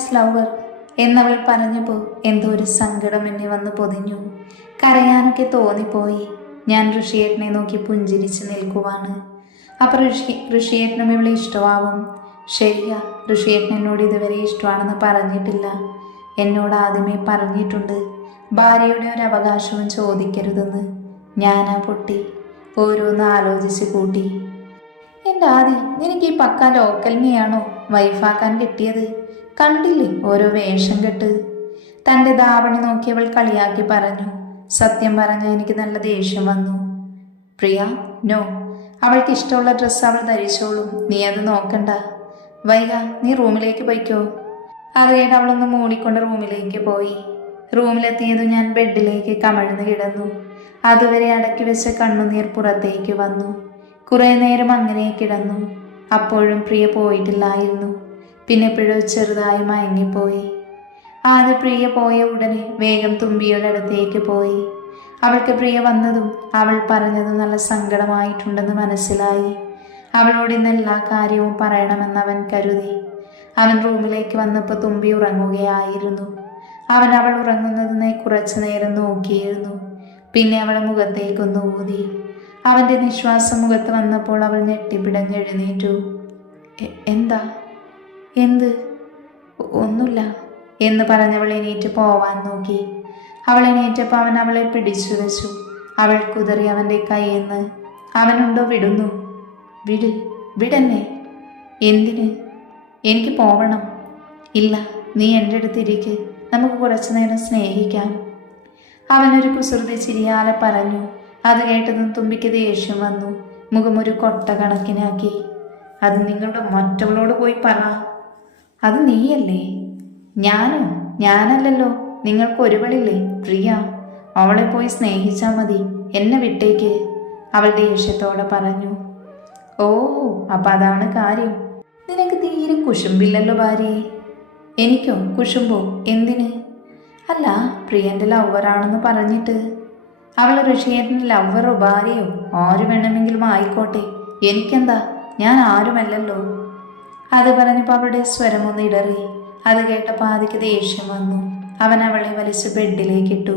Nice lover എന്നവൾ പറഞ്ഞപ്പോൾ എന്തോ ഒരു സങ്കടം എന്നെ വന്ന് പൊതിഞ്ഞു. കരയാനൊക്കെ തോന്നിപ്പോയി. ഞാൻ ഋഷിയേട്ടനെ നോക്കി പുഞ്ചിരിച്ച് നിൽക്കുവാണ്. അപ്പം ഋഷിയേട്ടനും ഇവളെ ഇഷ്ടമാവും. ശരിയാ, ഋഷിയേട്ടൻ എന്നോട് ഇതുവരെ ഇഷ്ടമാണെന്ന് പറഞ്ഞിട്ടില്ല. എന്നോട് ആദ്യമേ പറഞ്ഞിട്ടുണ്ട് ഭാര്യയുടെ ഒരു അവകാശവും ചോദിക്കരുതെന്ന്. ഞാനാ പൊട്ടി ഓരോന്ന് ആലോചിച്ച് കൂട്ടി. എൻ്റെ ആദി, നിനക്ക് ഈ പക്ക ലോക്കലിനെയാണോ വൈഫാക്കാൻ കിട്ടിയത്? കണ്ടില്ലേ ഓരോ വേഷം കെട്ട്. തൻ്റെ ധാവണി നോക്കിയവൾ കളിയാക്കി പറഞ്ഞു. സത്യം പറഞ്ഞ എനിക്ക് നല്ല ദേഷ്യം വന്നു. പ്രിയ, നോ, അവൾക്ക് ഇഷ്ടമുള്ള ഡ്രസ്സ് അവൾ ധരിച്ചോളും, നീ അത് നോക്കണ്ട. വൈക, നീ റൂമിലേക്ക് പോയിക്കോ. അത് കഴിഞ്ഞ് അവളൊന്ന് മൂടിക്കൊണ്ട് റൂമിലേക്ക് പോയി. റൂമിലെത്തിയതും ഞാൻ ബെഡിലേക്ക് കമഴ്ന്ന് കിടന്നു. അതുവരെ അടക്കി വെച്ച കണ്ണുനീർ പുറത്തേക്ക് വന്നു. കുറേ നേരം അങ്ങനെ കിടന്നു. അപ്പോഴും പ്രിയ പോയിട്ടില്ലായിരുന്നു. പിന്നെ എപ്പോഴും ചെറുതായി മയങ്ങിപ്പോയി. ആദ്യം പ്രിയ പോയ ഉടനെ വേഗം തുമ്പിയുടെ അടുത്തേക്ക് പോയി. അവൾക്ക് പ്രിയ വന്നതും അവൾ പറഞ്ഞത് നല്ല സങ്കടമായിട്ടുണ്ടെന്ന് മനസ്സിലായി. അവളോട് ഇന്ന് എല്ലാ കാര്യവും പറയണമെന്ന് അവൻ കരുതി. അവൻ റൂമിലേക്ക് വന്നപ്പോൾ തുമ്പി ഉറങ്ങുകയായിരുന്നു. അവൾ ഉറങ്ങുന്നതിനെ കുറച്ചു നേരം നോക്കിയിരുന്നു. പിന്നെ അവളെ മുഖത്തേക്കൊന്ന് ഊതി. അവൻ്റെ നിശ്വാസം മുഖത്ത് വന്നപ്പോൾ അവൾ ഞെട്ടിപ്പിടഞ്ഞെഴുന്നേറ്റു. എന്താ? എന്ത്? ഒന്നുമില്ല എന്ന് പറഞ്ഞവൾ എണീറ്റ് പോവാൻ നോക്കി. അവൾ എണീറ്റപ്പോൾ അവൻ അവളെ പിടിച്ചു വെച്ചു. അവൾ കുതറി അവൻ്റെ കയ്യിൽ നിന്ന്. അവനുണ്ടോ വിടുന്നു. വിടെന്നെ. എന്തിന്? എനിക്ക് പോവണം. ഇല്ല, നീ എൻ്റെ അടുത്തിരിക്ക്, നമുക്ക് കുറച്ചു നേരം സ്നേഹിക്കാം. അവനൊരു കുസൃതി ചിരിയാലെ പറഞ്ഞു. അത് കേട്ടതും തുമ്പിക്ക് ദേഷ്യം വന്നു. മുഖമൊരു കൊട്ട കണക്കിനാക്കി. അത് നിങ്ങളുടെ മറ്റവളോട് പോയി പറ. അത് നീയല്ലേ? ഞാനോ? ഞാനല്ലല്ലോ. നിങ്ങൾക്ക് ഒരുവളില്ലേ പ്രിയ, അവളെ പോയി സ്നേഹിച്ചാൽ മതി, എന്നെ വിട്ടേക്ക്, അവൾ ദേഷ്യത്തോടെ പറഞ്ഞു. ഓ, അപ്പം അതാണ് കാര്യം. നിനക്ക് തീരെ കുശുമ്പില്ലല്ലോ ഭാര്യയെ. എനിക്കോ കുശുമ്പോ? എന്തിന്? അല്ല, പ്രിയൻ്റെ ലവറാണെന്ന് പറഞ്ഞിട്ട്. അവൾ ഋഷിയേട്ടൻ്റെ ലവറോ ഭാര്യയോ ആര് വേണമെങ്കിലും ആയിക്കോട്ടെ, എനിക്കെന്താ, ഞാൻ ആരുമല്ലല്ലോ. അത് പറഞ്ഞപ്പോൾ അവളുടെ സ്വരമൊന്ന് ഇടറി. അത് കേട്ടപ്പോൾ ആദിക്ക് ദേഷ്യം വന്നു. അവൻ അവളെ വലിച്ച് ബെഡിലേക്ക് ഇട്ടു.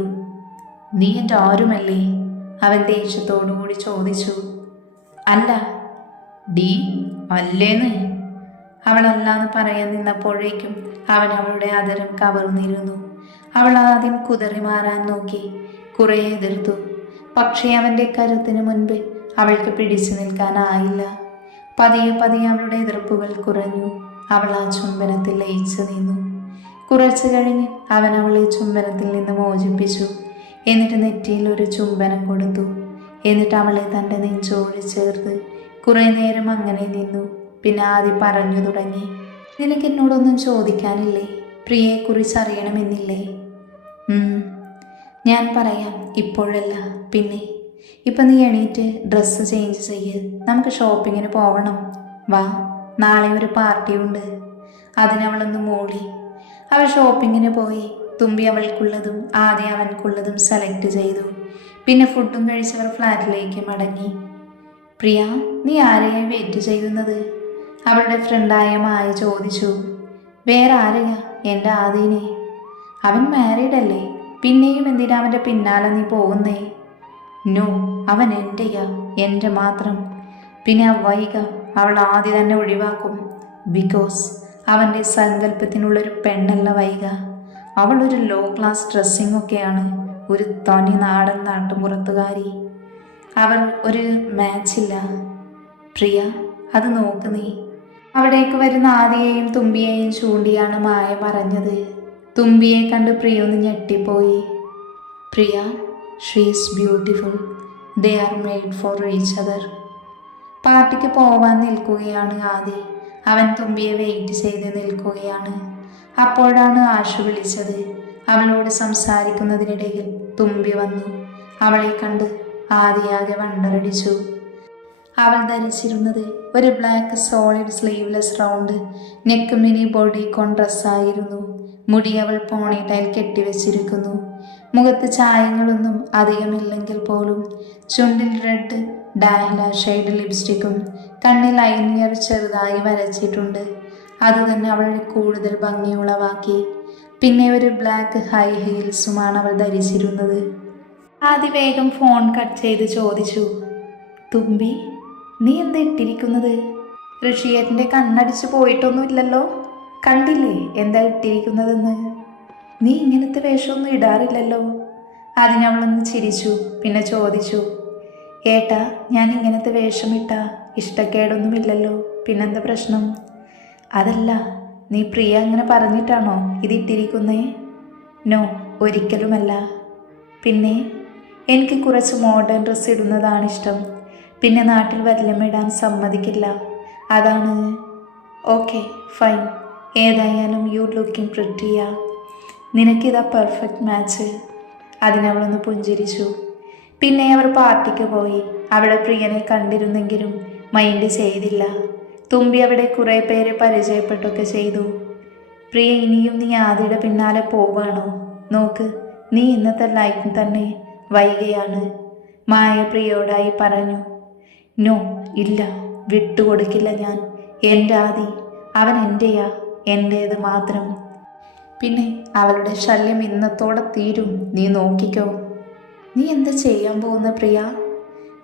നീ എൻ്റെ ആരുമല്ലേ? അവൻ ദേഷ്യത്തോടുകൂടി ചോദിച്ചു. അല്ല. ഡീ അല്ലേന്ന്. അവളല്ലാന്ന് പറയാൻ നിന്നപ്പോഴേക്കും അവൻ അവളുടെ ആദരം കവർന്നിരുന്നു. അവൾ ആദ്യം കുതറി മാറാൻ നോക്കി, കുറേ എതിർത്തു. പക്ഷേ അവൻ്റെ കരുത്തിന് മുൻപ് അവൾക്ക് പിടിച്ചു നിൽക്കാനായില്ല. പതിയെ പതിയെ അവളുടെ എതിർപ്പുകൾ കുറഞ്ഞു. അവൾ ആ ചുംബനത്തിൽ ലയിച്ചു നിന്നു. കുറച്ചു കഴിഞ്ഞ് അവൻ അവളെ ചുംബനത്തിൽ നിന്ന് മോചിപ്പിച്ചു. എന്നിട്ട് നെറ്റിയിൽ ഒരു ചുംബനം കൊടുത്തു. എന്നിട്ട് അവളെ തൻ്റെ നെഞ്ചോട് ചേർത്ത് കുറേ നേരം അങ്ങനെ നിന്നു. പിന്നെ ആദ്യം പറഞ്ഞു തുടങ്ങി. നിനക്ക് എന്നോടൊന്നും ചോദിക്കാനില്ലേ? പ്രിയയെക്കുറിച്ച് അറിയണമെന്നില്ലേ? ഞാൻ പറയാം, ഇപ്പോഴല്ല, പിന്നെ. ഇപ്പം നീ എണീറ്റ് ഡ്രസ്സ് ചേഞ്ച് ചെയ്യ്, നമുക്ക് ഷോപ്പിങ്ങിന് പോകണം. വാ, നാളെ ഒരു പാർട്ടിയുണ്ട്. അതിനവളൊന്ന് മൂളി. അവൾ ഷോപ്പിങ്ങിന് പോയി. തുമ്പി അവൾക്കുള്ളതും ആദ്യം അവൻക്കുള്ളതും സെലക്ട് ചെയ്തു. പിന്നെ ഫുഡും കഴിച്ചവർ ഫ്ലാറ്റിലേക്ക് മടങ്ങി. പ്രിയ, നീ ആരെയാണ് വെയിറ്റ് ചെയ്യുന്നത്? അവളുടെ ഫ്രണ്ടായ മായ ചോദിച്ചു. വേറെ ആരെയാ? എൻ്റെ ആദീനെ. അവൻ മാരീഡ് അല്ലേ? പിന്നെയും എന്തിനാ അവൻ്റെ പിന്നാലെ നീ പോകുന്നേ? നോ, അവൻ എൻ്റെയാ, എൻ്റെ മാത്രം. പിന്നെ ആ വൈക അവൾ ആദ്യം തന്നെ ഒഴിവാക്കും. ബിക്കോസ് അവൻ്റെ സങ്കല്പത്തിനുള്ളൊരു പെണ്ണല്ല വൈക. അവളൊരു ലോ ക്ലാസ് ഡ്രസ്സിംഗ് ഒക്കെയാണ്, ഒരു തനി നാടൻ നാട്ടുമ്പുറത്തുകാരി. അവൾ ഒരു മാച്ചില്ല. പ്രിയ, അത് നോക്ക് നീ. അവിടേക്ക് വരുന്ന ആദിയെയും തുമ്പിയെയും ചൂണ്ടിയാണ് മായ പറഞ്ഞത്. തുമ്പിയെ കണ്ട് പ്രിയ ഒന്ന് ഞെട്ടിപ്പോയി. Priya, she is beautiful. They are made for each other. പാർട്ടിക്ക് പോവാൻ നിൽക്കുകയാണ് ആദി. അവൻ തുമ്പിയെ വെയിറ്റ് ചെയ്ത് നിൽക്കുകയാണ്. അപ്പോഴാണ് ആശു വിളിച്ചത്. അവളോട് സംസാരിക്കുന്നതിനിടയിൽ തുമ്പി വന്നു. അവളെ കണ്ട് ആദിയാകെ വണ്ടറടിച്ചു. അവൾ ധരിച്ചിരുന്നത് ഒരു black solid sleeveless round neck mini bodycon ഡ്രസ്സായിരുന്നു. മുടി അവൾ പോണി ടൈൽ കെട്ടിവെച്ചിരിക്കുന്നു. മുഖത്ത് ചായങ്ങളൊന്നും അധികമില്ലെങ്കിൽ പോലും ചുണ്ടിൽ റെഡ് ഡാഹില ഷെയ്ഡ് ലിപ്സ്റ്റിക്കും കണ്ണിൽ ഐനിയർ ചെറുതായി വരച്ചിട്ടുണ്ട്. അതുതന്നെ അവളെ കൂടുതൽ ഭംഗിയുളവാക്കി. പിന്നെ ഒരു ബ്ലാക്ക് ഹൈ ഹീൽസുമാണ് അവൾ ധരിച്ചിരുന്നത്. ആദി വേഗം ഫോൺ കട്ട് ചെയ്ത് ചോദിച്ചു, തുമ്പി നീ എന്താ ഇട്ടിരിക്കുന്നത്? ഋഷിയേട്ടൻ്റെ കണ്ണടിച്ച് പോയിട്ടൊന്നുമില്ലല്ലോ. കണ്ടില്ലേ എന്താ ഇട്ടിരിക്കുന്നതെന്ന്? നീ ഇങ്ങനത്തെ വേഷമൊന്നും ഇടാറില്ലല്ലോ. അതിനവളൊന്ന് ചിരിച്ചു. പിന്നെ ചോദിച്ചു, ഏട്ടാ ഞാൻ ഇങ്ങനത്തെ വേഷമിട്ടാ ഇഷ്ടക്കേടൊന്നുമില്ലല്ലോ, പിന്നെന്താ പ്രശ്നം? അതല്ല, നീ പ്രിയ അങ്ങനെ പറഞ്ഞിട്ടാണോ ഇതിട്ടിരിക്കുന്നേ? നോ, ഒരിക്കലുമല്ല. പിന്നെ എനിക്ക് കുറച്ച് മോഡേൺ ഡ്രസ്സ് ഇടുന്നതാണിഷ്ടം. പിന്നെ നാട്ടിൽ വല്ലമിടാൻ സമ്മതിക്കില്ല, അതാണ്. ഓക്കെ ഫൈൻ, ഏതായാലും യു ലുക്കിംഗ് പ്രിറ്റിയാ. നിനക്കിതാ പെർഫെക്റ്റ് മാച്ച്. അതിനവളൊന്ന് പുഞ്ചിരിച്ചു. പിന്നെ അവർ പാർട്ടിക്ക് പോയി. അവിടെ പ്രിയനെ കണ്ടിരുന്നെങ്കിലും മൈൻഡ് ചെയ്തില്ല. തുമ്പി അവിടെ കുറേ പേരെ പരിചയപ്പെട്ടൊക്കെ ചെയ്തു. പ്രിയ, ഇനിയും നീ ആദിയുടെ പിന്നാലെ പോവാണോ? നോക്ക്, നീ ഇന്നത്തെ ലൈഫ് തന്നെ വൈകിയാണ്, മായ പ്രിയോടായി പറഞ്ഞു. നോ, ഇല്ല, വിട്ടുകൊടുക്കില്ല ഞാൻ. എൻ്റെ ആദി, അവൻ എൻ്റെയാ, എൻ്റേത് മാത്രം. പിന്നെ അവളുടെ ശല്യം ഇന്നത്തോടെ തീരും, നീ നോക്കിക്കോ. നീ എന്താ ചെയ്യാൻ പോകുന്ന പ്രിയ?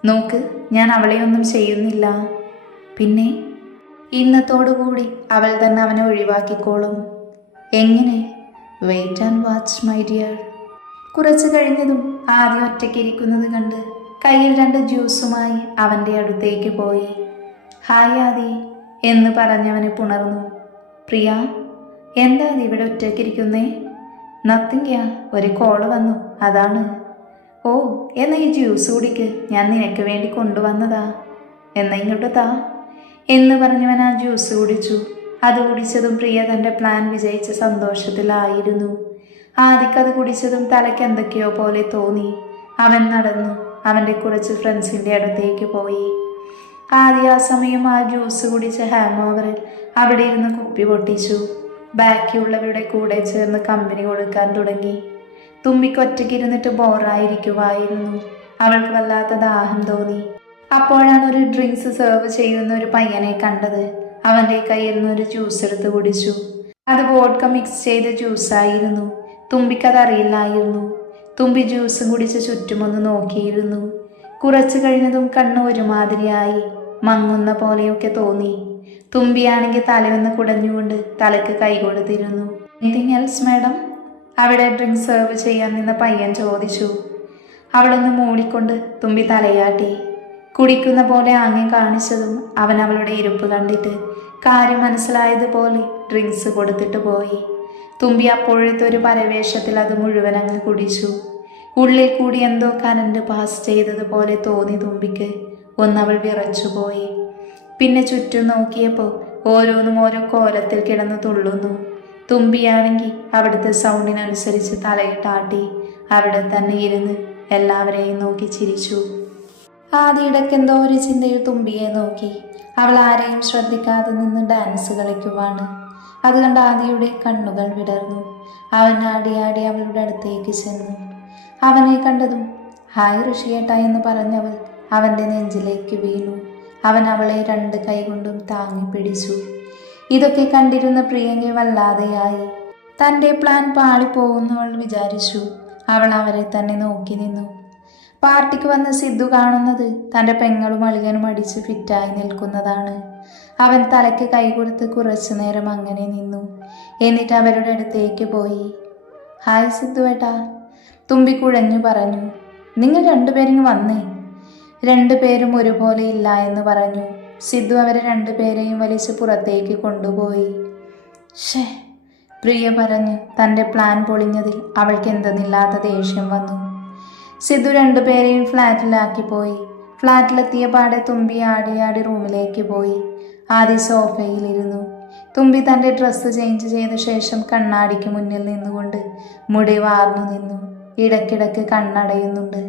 നോക്ക്, ഞാൻ അവളെയൊന്നും ചെയ്യുന്നില്ല. പിന്നെ ഇന്നത്തോടുകൂടി അവൾ തന്നെ അവനെ ഒഴിവാക്കിക്കോളും. എങ്ങനെ? Wait and watch my dear. കുറച്ച് കഴിഞ്ഞതും ആദ്യം ഒറ്റയ്ക്കിരിക്കുന്നത് കണ്ട് കയ്യിൽ 2 ജ്യൂസുമായി അവൻ്റെ അടുത്തേക്ക് പോയി. ഹായ് ആദി എന്ന് പറഞ്ഞവനെ പുണർന്നു. പ്രിയ, എന്താ അത് ഇവിടെ ഒറ്റയ്ക്കിരിക്കുന്നേ? നത്തിങ്ങയാ, ഒരു കോള് വന്നു, അതാണ്. ഓ, എന്നാ ഈ ജ്യൂസ് കുടിക്ക്, ഞാൻ നിനക്ക് വേണ്ടി കൊണ്ടുവന്നതാ. എന്നാ ഇങ്ങോട്ട് താ എന്ന് പറഞ്ഞവൻ ആ ജ്യൂസ് കുടിച്ചു. അത് കുടിച്ചതും പ്രിയ തൻ്റെ പ്ലാൻ വിജയിച്ച സന്തോഷത്തിലായിരുന്നു. ആദിക്കത് കുടിച്ചതും തലയ്ക്ക് എന്തൊക്കെയോ പോലെ തോന്നി. അവൻ നടന്നു അവൻ്റെ കുറച്ച് ഫ്രണ്ട്സിൻ്റെ അടുത്തേക്ക് പോയി. ആദ്യ ആ സമയം ആ ജ്യൂസ് കുടിച്ച ഹാങ് ഓവറിൽ അവിടെ ഇരുന്ന് കുപ്പി പൊട്ടിച്ചു. ബാക്കിയുള്ളവരുടെ കൂടെ ചേർന്ന് കമ്പനി കൊടുക്കാൻ തുടങ്ങി. തുമ്പിക്ക് ഒറ്റയ്ക്കിരുന്നിട്ട് ബോറായിരിക്കുമായിരുന്നു. അവൾക്ക് വല്ലാത്ത ദാഹം തോന്നി. അപ്പോഴാണ് ഒരു ഡ്രിങ്ക്സ് സെർവ് ചെയ്യുന്ന ഒരു പയ്യനെ കണ്ടത്. അവൻ്റെ കയ്യിൽ നിന്ന് ഒരു ജ്യൂസ് എടുത്ത് കുടിച്ചു. അത് വോഡ്ക മിക്സ് ചെയ്ത ജ്യൂസായിരുന്നു. തുമ്പിക്കതറിയില്ലായിരുന്നു. തുമ്പി ജ്യൂസും കുടിച്ച് ചുറ്റുമൊന്ന് നോക്കിയിരുന്നു. കുറച്ചു കഴിഞ്ഞതും കണ്ണ് ഒരുമാതിരിയായി മങ്ങുന്ന പോലെയൊക്കെ തോന്നി. തുമ്പിയാണെങ്കിൽ തലയൊന്ന് കുടഞ്ഞുകൊണ്ട് തലയ്ക്ക് കൈ കൊടുത്തിരുന്നു. Anything else madam? അവിടെ ഡ്രിങ്ക് സെർവ് ചെയ്യാൻ നിന്ന പയ്യൻ ചോദിച്ചു. അവളൊന്ന് മൂടിക്കൊണ്ട് തുമ്പി തലയാട്ടി. കുടിക്കുന്ന പോലെ ആംഗ്യം കാണിച്ചതും അവൻ അവളുടെ ഇരിപ്പ് കണ്ടിട്ട് കാര്യം മനസ്സിലായതുപോലെ ഡ്രിങ്ക്സ് കൊടുത്തിട്ട് പോയി. തുമ്പി അപ്പോഴത്തെ ഒരു പരവേശത്തിൽ അത് മുഴുവൻ അങ്ങ് കുടിച്ചു. ഉള്ളിൽ കൂടി എന്തോ കരണ്ട് പാസ് ചെയ്തതുപോലെ തോന്നി തുമ്പിക്ക്. ഒന്നവൾ വിറച്ചുപോയി. പിന്നെ ചുറ്റും നോക്കിയപ്പോൾ ഓരോന്നും ഓരോ കോലത്തിൽ കിടന്ന് തുള്ളുന്നു. തുമ്പിയാണെങ്കിൽ അവിടുത്തെ സൗണ്ടിനനുസരിച്ച് തലയിട്ടാട്ടി അവിടെ തന്നെ ഇരുന്ന് എല്ലാവരെയും നോക്കി ചിരിച്ചു. ആദ്യയിടയ്ക്ക് എന്തോ ഒരു ചിന്തയിൽ തുമ്പിയെ നോക്കി. അവൾ ആരെയും ശ്രദ്ധിക്കാതെ നിന്ന് ഡാൻസ് കളിക്കുവാണ്. അതുകണ്ട് ആദിയുടെ കണ്ണുകൾ വിടർന്നു. അവൻ ആടിയാടി അവളുടെ അടുത്തേക്ക് ചെന്നു. അവനെ കണ്ടതും ഹായ് ഋഷിയേട്ട എന്ന് പറഞ്ഞവൾ അവൻ്റെ നെഞ്ചിലേക്ക് വീണു. അവൻ അവളെ 2 കൈകൊണ്ടും താങ്ങി പിടിച്ചു. ഇതൊക്കെ കണ്ടിരുന്ന പ്രിയങ്ക വല്ലാതെയായി. തൻ്റെ പ്ലാൻ പാളിപ്പോകുന്നവൾ വിചാരിച്ചു. അവൾ അവരെ തന്നെ നോക്കി നിന്നു. പാർട്ടിക്ക് വന്ന സിദ്ധു കാണുന്നത് തൻ്റെ പെങ്ങളും അളിയനും അടിച്ച് ഫിറ്റായി നിൽക്കുന്നതാണ്. അവൻ തലയ്ക്ക് കൈ കൊടുത്ത് കുറച്ചു നേരം അങ്ങനെ നിന്നു. എന്നിട്ട് അവരുടെ അടുത്തേക്ക് പോയി. ഹായ് സിദ്ധു ഏട്ടാ, തുമ്പി കുഴഞ്ഞു പറഞ്ഞു. നിങ്ങൾ 2 പേരും വന്നേ. 2 പേരും ഒരുപോലെ ഇല്ല എന്ന് പറഞ്ഞു. സിദ്ധു അവരെ 2 പേരെയും വലിച്ച് പുറത്തേക്ക് കൊണ്ടുപോയി. ഷേ, പ്രിയ പറഞ്ഞു. തൻ്റെ പ്ലാൻ പൊളിഞ്ഞതിൽ അവൾക്ക് എന്തെന്നില്ലാത്ത ദേഷ്യം വന്നു. സിദ്ധു 2 പേരെയും ഫ്ലാറ്റിലാക്കി പോയി. ഫ്ലാറ്റിലെത്തിയ പാടെ തുമ്പി ആടിയാടി റൂമിലേക്ക് പോയി. ആദി സോഫയിലിരുന്നു. തുമ്പി തൻ്റെ ഡ്രസ്സ് ചേഞ്ച് ചെയ്ത ശേഷം കണ്ണാടിക്ക് മുന്നിൽ നിന്നുകൊണ്ട് മുടി വാർന്നു നിന്നു. ഇടയ്ക്കിടയ്ക്ക് കണ്ണടയുന്നുണ്ട്.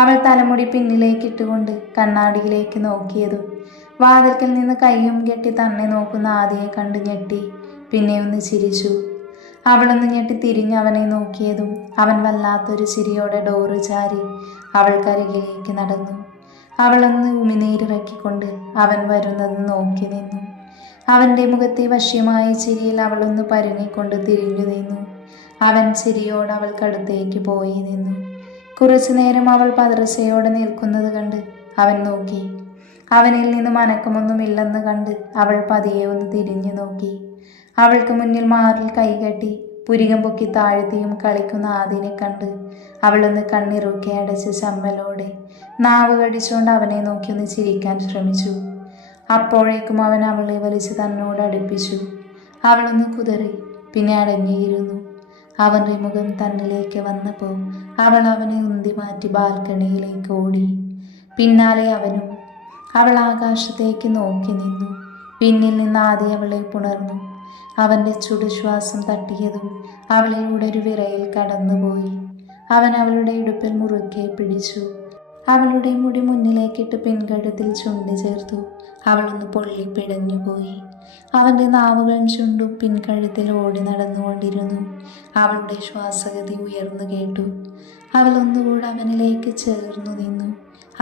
അവൾ തലമുടി പിന്നിലേക്ക് ഇട്ടുകൊണ്ട് കണ്ണാടിയിലേക്ക് നോക്കിയതും വാതിൽക്കൽ നിന്ന് കൈയും കെട്ടി തന്നെ നോക്കുന്ന ആദിയെ കണ്ട് ഞെട്ടി. പിന്നെ ഒന്ന് ചിരിച്ചു. അവളൊന്ന് ഞെട്ടി തിരിഞ്ഞ് അവനെ നോക്കിയതും അവൻ വല്ലാത്തൊരു ചിരിയോടെ ഡോറ് ചാരി അവൾക്കരികിലേക്ക് നടന്നു. അവളൊന്ന് ഉമിനീരിറക്കിക്കൊണ്ട് അവൻ വരുന്നത് നോക്കി നിന്നു. അവൻ്റെ മുഖത്തെ വശ്യമായ ചിരിയിൽ അവളൊന്ന് പരുങ്ങിക്കൊണ്ട് തിരിഞ്ഞു നിന്നു. അവൻ ചിരിയോട് അവൾക്കടുത്തേക്ക് പോയി നിന്നു. കുറച്ചു നേരം അവൾ പതർച്ചയോടെ നിൽക്കുന്നത് കണ്ട് അവൻ നോക്കി. അവനിൽ നിന്നും അനക്കമൊന്നുമില്ലെന്ന് കണ്ട് അവൾ പതിയെ ഒന്ന് തിരിഞ്ഞു നോക്കി. അവൾക്ക് മുന്നിൽ മാറിൽ കൈകെട്ടി പുരികം പൊക്കി താഴ്ത്തിയും കളിക്കുന്ന ആദിനെ കണ്ട് അവളൊന്ന് കണ്ണിറുക്കി അടച്ച് ചമ്മലോടെ നാവ് കടിച്ചുകൊണ്ട് അവനെ നോക്കി ഒന്ന് ചിരിക്കാൻ ശ്രമിച്ചു. അപ്പോഴേക്കും അവൻ അവളെ വലിച്ച് തന്നോട് അടുപ്പിച്ചു. അവളൊന്ന് കുതറി, പിന്നെ അടങ്ങിയിരുന്നു. അവൻ്റെ മുഖം തന്നിലേക്ക് വന്നപ്പോൾ അവൾ അവനെ ഉന്തി മാറ്റി ബാൽക്കണിയിലേക്ക് ഓടി. പിന്നാലെ അവനും. അവൾ ആകാശത്തേക്ക് നോക്കി നിന്നു. പിന്നിൽ നിന്ന് ആദ്യം അവളെ പുണർന്നു. അവൻ്റെ ചുടുശ്വാസം തട്ടിയതും അവളിലൂടെ ഒരു വിറയിൽ കടന്നുപോയി. അവൻ അവളുടെ ഇടുപ്പിൽ മുറുക്കെ പിടിച്ചു. അവളുടെ മുടി മുന്നിലേക്കിട്ട് പിൻകഴുത്തിൽ ചുണ്ടി ചേർത്തു. അവളൊന്ന് പൊള്ളി പിടഞ്ഞുപോയി. അവൻ്റെ നാവുകളും ചുണ്ടും പിൻകഴുത്തിൽ ഓടി നടന്നുകൊണ്ടിരുന്നു. അവളുടെ ശ്വാസഗതി ഉയർന്നു കേട്ടു. അവൾ ഒന്നുകൂടെ അവനിലേക്ക് ചേർന്നു നിന്നു.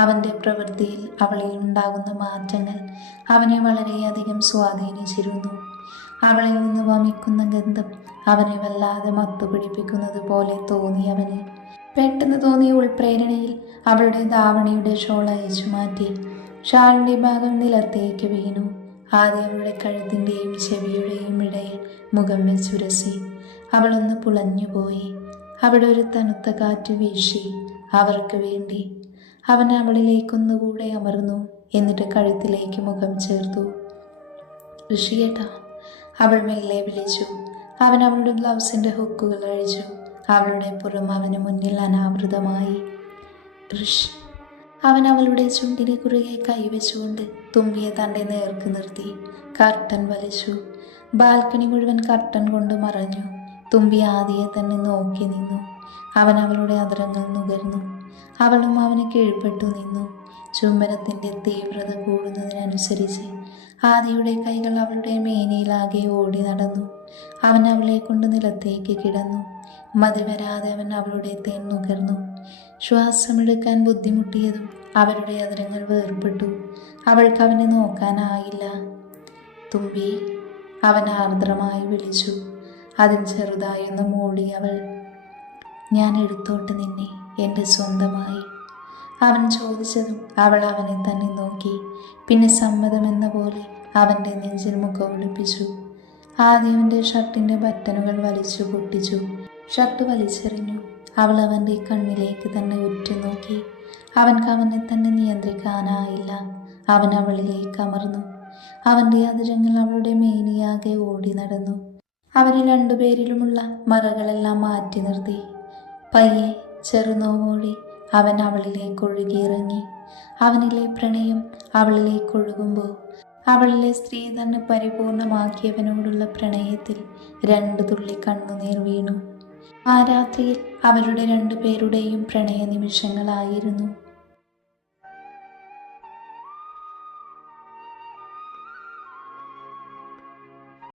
അവൻ്റെ പ്രവൃത്തിയിൽ അവളിൽ ഉണ്ടാകുന്ന മാറ്റങ്ങൾ അവനെ വളരെയധികം സ്വാധീനിച്ചിരുന്നു. അവളിൽ നിന്ന് വമിക്കുന്ന ഗന്ധം അവനെ വല്ലാതെ മത്തുപിടിപ്പിക്കുന്നത് പോലെ തോന്നി അവന്. പെട്ടെന്ന് തോന്നിയ ഉൾപ്രേരണയിൽ അവളുടെ ധാവണിയുടെ ഷോൾ അയച്ചു മാറ്റി. ഷാളിൻ്റെ ഭാഗം നിലത്തേക്ക് വീണു. ആദ്യം അവളുടെ കഴുത്തിൻ്റെയും ചെവിയുടെയും ഇടയിൽ മുഖം വെച്ചുരസി. അവളൊന്ന് പുളഞ്ഞുപോയി. അവിടെ ഒരു തണുത്ത കാറ്റ് വീശി. അവർക്ക് വേണ്ടി അവൻ അവളിലേക്കൊന്നുകൂടെ അമർന്നു. എന്നിട്ട് കഴുത്തിലേക്ക് മുഖം ചേർത്തു. ഋഷിയേട്ടാ, അവൾ മെല്ലെ വിളിച്ചു. അവൻ അവളുടെ ഗ്ലൗസിൻ്റെ ഹുക്കുകൾ അഴിച്ചു. അവളുടെ പുറം അവന് മുന്നിൽ അനാവൃതമായി. ഋഷ്. അവൻ അവളുടെ ചുണ്ടിനെ കുറുകെ കൈവച്ചുകൊണ്ട് തുമ്പിയെ തൻ്റെ നേർക്ക് നിർത്തി. കർട്ടൻ വലിച്ചു. ബാൽക്കണി മുഴുവൻ കർട്ടൻ കൊണ്ട് മറഞ്ഞു. തുമ്പി ആദിയെ തന്നെ നോക്കി നിന്നു. അവൻ അവളുടെ അധരങ്ങൾ നുകർന്നു. അവളും അവന് കീഴ്പ്പെട്ടു നിന്നു. ചുംബനത്തിൻ്റെ തീവ്രത കൂടുന്നതിനനുസരിച്ച് ആദിയുടെ കൈകൾ അവളുടെ മേനയിലാകെ ഓടി നടന്നു. അവൻ അവളെ കൊണ്ട് നിലത്തേക്ക് കിടന്നു. മതിവരാതെ അവൻ അവളുടെ തേൻ നുകർന്നു. ശ്വാസമെടുക്കാൻ ബുദ്ധിമുട്ടിയതും അവരുടെ അധരങ്ങൾ വേർപെട്ടു. അവൾക്ക് അവനെ നോക്കാനായില്ല. തുമ്പി, അവൻ ആർദ്രമായി വിളിച്ചു. അതിൽ ചെറുതായി ഒന്ന് മൂടി അവൾ. ഞാൻ എടുത്തോട്ട് നിന്നെ എൻ്റെ സ്വന്തമായി. അവൻ ചോദിച്ചതും അവൾ അവനെ തന്നെ നോക്കി. പിന്നെ സമ്മതമെന്ന പോലെ അവൻ്റെ നെഞ്ചിൽ മുഖം ഒളിപ്പിച്ചു. ആദ്യവൻ്റെ ഷർട്ടിൻ്റെ ബട്ടണുകൾ വലിച്ചു പൊട്ടിച്ചു. ഷർട്ട് വലിച്ചെറിഞ്ഞു. അവൾ അവൻ്റെ കണ്ണിലേക്ക് തന്നെ ഉറ്റുനോക്കി. അവൻക്ക് അവനെ തന്നെ നിയന്ത്രിക്കാനായില്ല. അവൻ അവളിലേക്ക് അമർന്നു. അവൻ്റെ അതിരങ്ങൾ അവളുടെ മേനിയാകെ ഓടി നടന്നു. അവന് രണ്ടുപേരിലുമുള്ള മറകളെല്ലാം മാറ്റി നിർത്തി. പയ്യെ ചെറുനോവോടെ അവൻ അവളിലേക്ക് ഒഴുകിയിറങ്ങി. അവനിലെ പ്രണയം അവളിലേക്ക് ഒഴുകുമ്പോൾ അവളിലെ സ്ത്രീ തന്നെ പരിപൂർണമാക്കിയവനോടുള്ള പ്രണയത്തിൽ 2 തുള്ളി കണ്ണുനീർ വീണു. ആ രാത്രിയിൽ അവരുടെ 2 പേരുടെയും പ്രണയ നിമിഷങ്ങളായിരുന്നു.